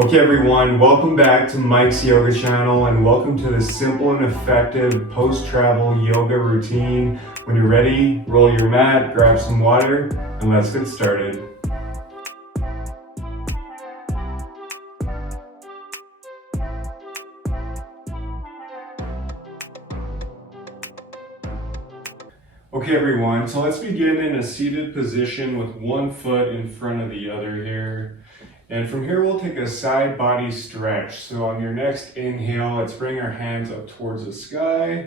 Okay everyone, welcome back to Mike's Yoga channel and welcome to the simple and effective post-travel yoga routine. When you're ready, roll your mat, grab some water, and let's get started. Okay everyone, so let's begin in a seated position with one foot in front of the other here. And from here we'll take a side body stretch. So on your next inhale, let's bring our hands up towards the sky.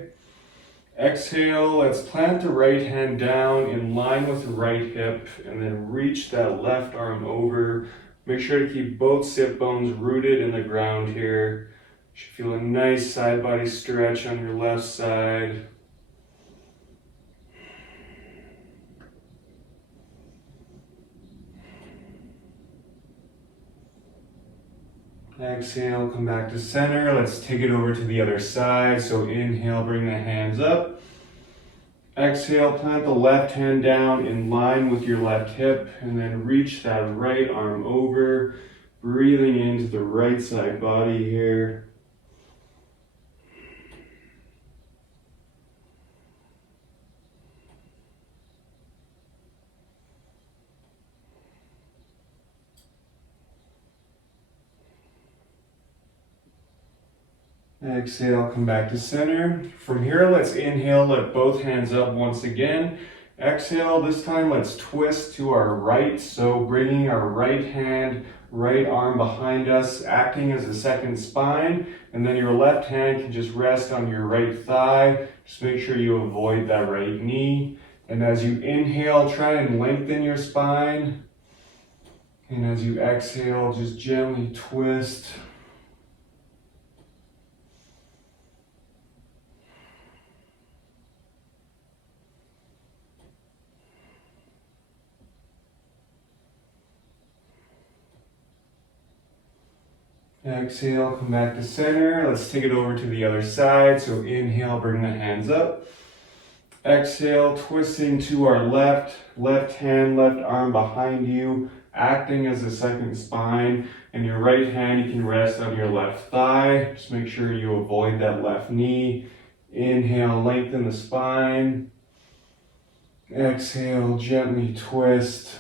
Exhale, let's plant the right hand down in line with the right hip and then reach that left arm over. Make sure to keep both sit bones rooted in the ground here. You should feel a nice side body stretch on your left side. Exhale, come back to center. Let's take it over to the other side. So inhale, bring the hands up. Exhale, plant the left hand down in line with your left hip and then reach that right arm over, breathing into the right side body here. Exhale, come back to center. From here, let's inhale, let both hands up once again. Exhale, this time let's twist to our right. So bringing our right hand, right arm behind us, acting as a second spine. And then your left hand can just rest on your right thigh. Just make sure you avoid that right knee. And as you inhale, try and lengthen your spine. And as you exhale, just gently twist. Exhale, come back to center. Let's take it over to the other side. So inhale, bring the hands up. Exhale, twisting to our left hand, left arm behind you, acting as a second spine. And your right hand, you can rest on your left thigh. Just make sure you avoid that left knee. Inhale, lengthen the spine. Exhale, gently twist.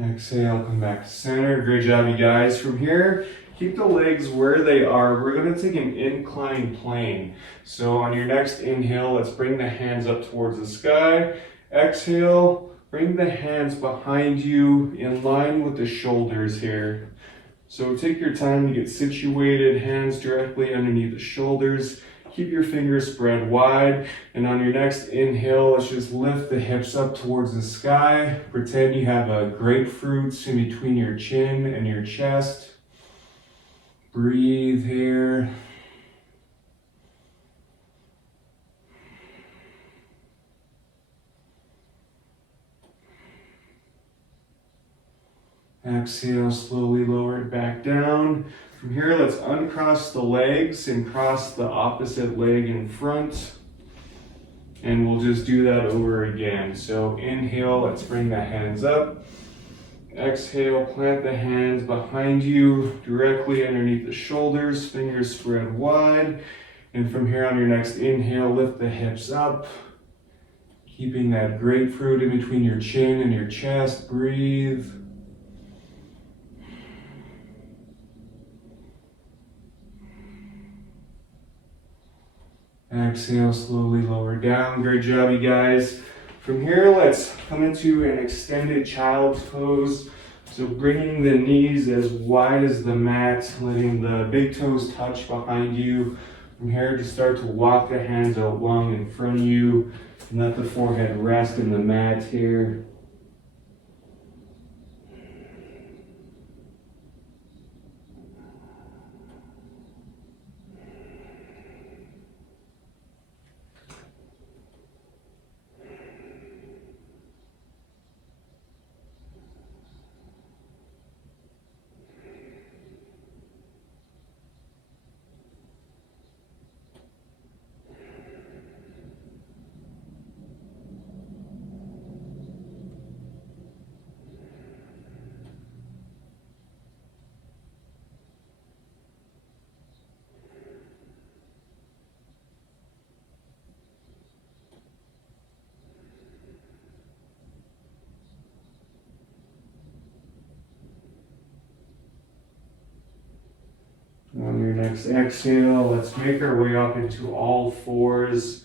Exhale, come back to center. Great job, you guys. From here, keep the legs where they are. We're going to take an inclined plane. So on your next inhale, let's bring the hands up towards the sky. Exhale, bring the hands behind you in line with the shoulders here. So take your time to get situated, hands directly underneath the shoulders. Keep your fingers spread wide, and on your next inhale, let's just lift the hips up towards the sky. Pretend you have a grapefruit in between your chin and your chest. Breathe here. Exhale, slowly lower it back down. From here, let's uncross the legs and cross the opposite leg in front. And we'll just do that over again. So inhale, let's bring the hands up. Exhale, plant the hands behind you, directly underneath the shoulders, fingers spread wide. And from here on your next inhale, lift the hips up. Keeping that grapefruit in between your chin and your chest, breathe. Exhale, slowly lower down. Great job, you guys. From here, let's come into an extended child's pose. So bringing the knees as wide as the mat, letting the big toes touch behind you. From here, just start to walk the hands out long in front of you. And let the forehead rest in the mat here. next exhale, let's make our way up into all fours.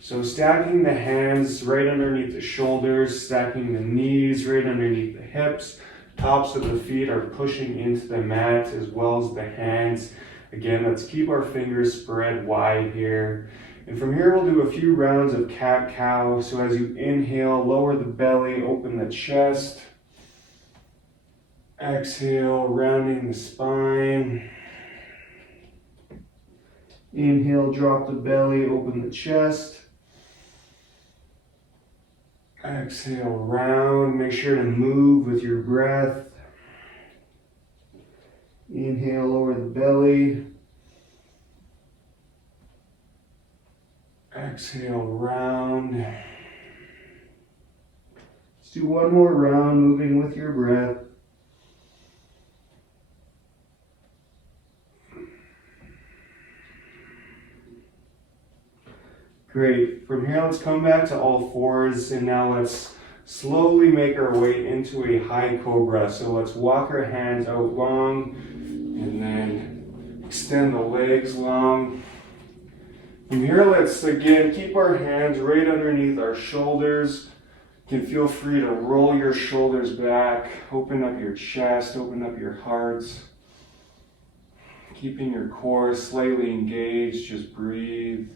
So stacking the hands right underneath the shoulders, stacking the knees right underneath the hips. Tops of the feet are pushing into the mat as well as the hands. Again, let's keep our fingers spread wide here. And from here, we'll do a few rounds of cat-cow. So as you inhale, lower the belly, open the chest. Exhale, rounding the spine. Inhale, drop the belly, open the chest. Exhale, round. Make sure to move with your breath. Inhale, lower the belly. Exhale, round. Let's do one more round, moving with your breath. Great. From here, let's come back to all fours, and now let's slowly make our way into a high cobra. So let's walk our hands out long, and then extend the legs long. From here, let's again keep our hands right underneath our shoulders. You can feel free to roll your shoulders back, open up your chest, open up your heart. Keeping your core slightly engaged, just breathe.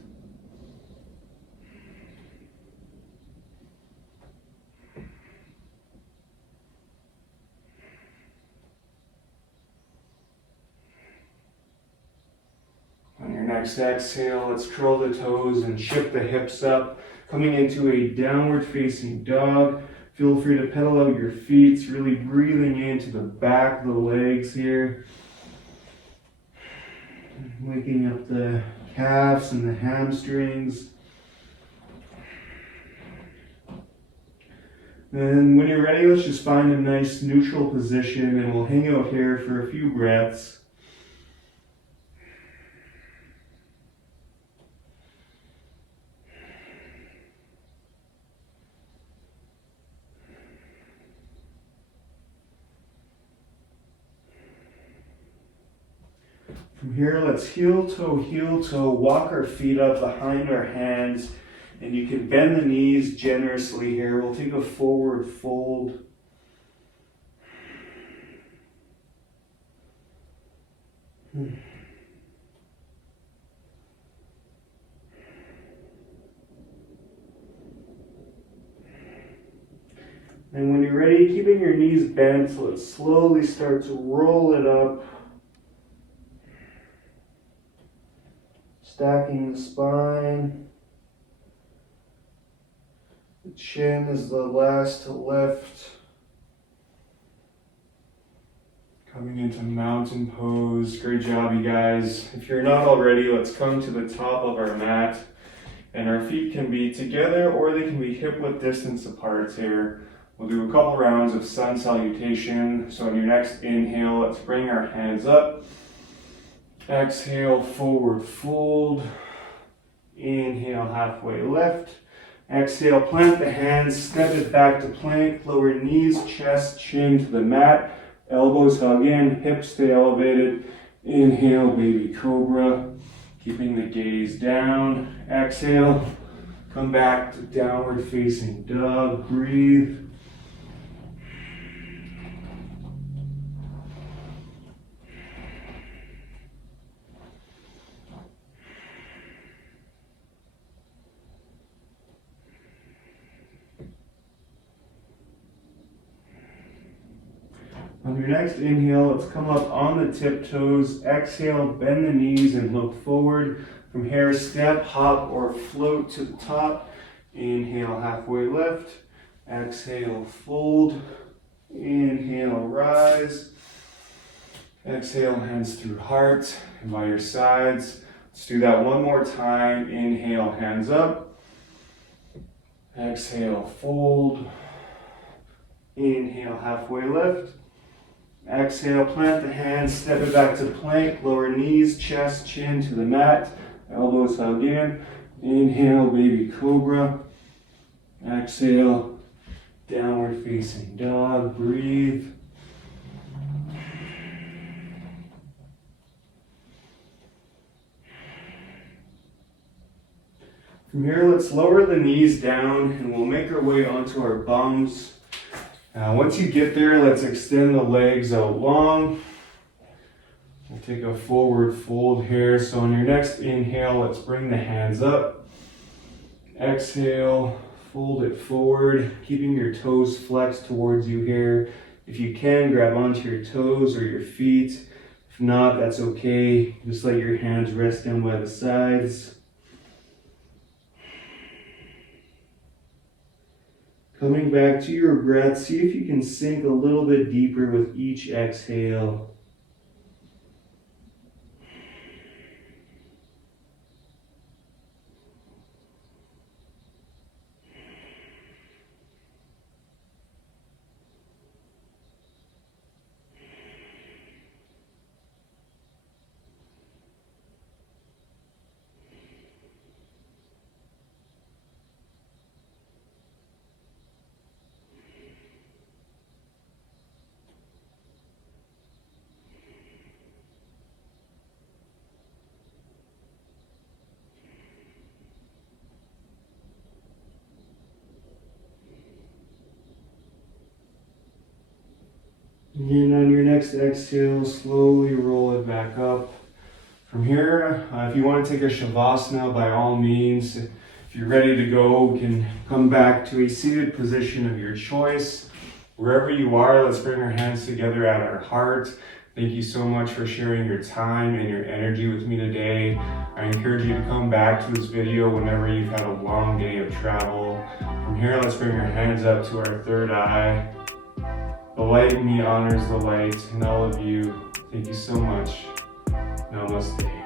On your next exhale, let's curl the toes and shift the hips up, coming into a downward facing dog. Feel free to pedal out your feet, really breathing into the back of the legs here. Waking up the calves and the hamstrings. And when you're ready, let's just find a nice neutral position, and we'll hang out here for a few breaths. From here, let's heel toe, walk our feet up behind our hands, and you can bend the knees generously here. We'll take a forward fold. And when you're ready, keeping your knees bent, let's slowly start to roll it up. Stacking the spine. The chin is the last to lift. Coming into mountain pose. Great job, you guys. If you're not already, let's come to the top of our mat. And our feet can be together or they can be hip-width distance apart here. We'll do a couple rounds of sun salutation. So on your next inhale, let's bring our hands up. Exhale, forward fold. Inhale, halfway lift. Exhale, plant the hands, step it back to plank. Lower knees, chest, chin to the mat. Elbows hug in, hips stay elevated. Inhale, baby cobra. Keeping the gaze down. Exhale, come back to downward facing dog. Breathe. On your next inhale, let's come up on the tiptoes. Exhale, bend the knees and look forward. From here, step, hop, or float to the top. Inhale, halfway lift. Exhale, fold. Inhale, rise. Exhale, hands through heart and by your sides. Let's do that one more time. Inhale, hands up. Exhale, fold. Inhale, halfway lift. Exhale, plant the hands, step it back to plank, lower knees, chest, chin to the mat, elbows hug in. Inhale, baby cobra. Exhale, downward facing dog. Breathe. From here, let's lower the knees down and we'll make our way onto our bums. Once you get there, let's extend the legs out long. We'll take a forward fold here. So on your next inhale, let's bring the hands up. Exhale, fold it forward, keeping your toes flexed towards you here. If you can, grab onto your toes or your feet. If not, that's okay. Just let your hands rest down by the sides. Coming back to your breath, see if you can sink a little bit deeper with each exhale. And on your next exhale, slowly roll it back up. From here, if you want to take a Shavasana, by all means, if you're ready to go, we can come back to a seated position of your choice. Wherever you are, let's bring our hands together at our heart. Thank you so much for sharing your time and your energy with me today. I encourage you to come back to this video whenever you've had a long day of travel. From here, let's bring our hands up to our third eye. The light in me honors the light, and all of you, thank you so much. Namaste.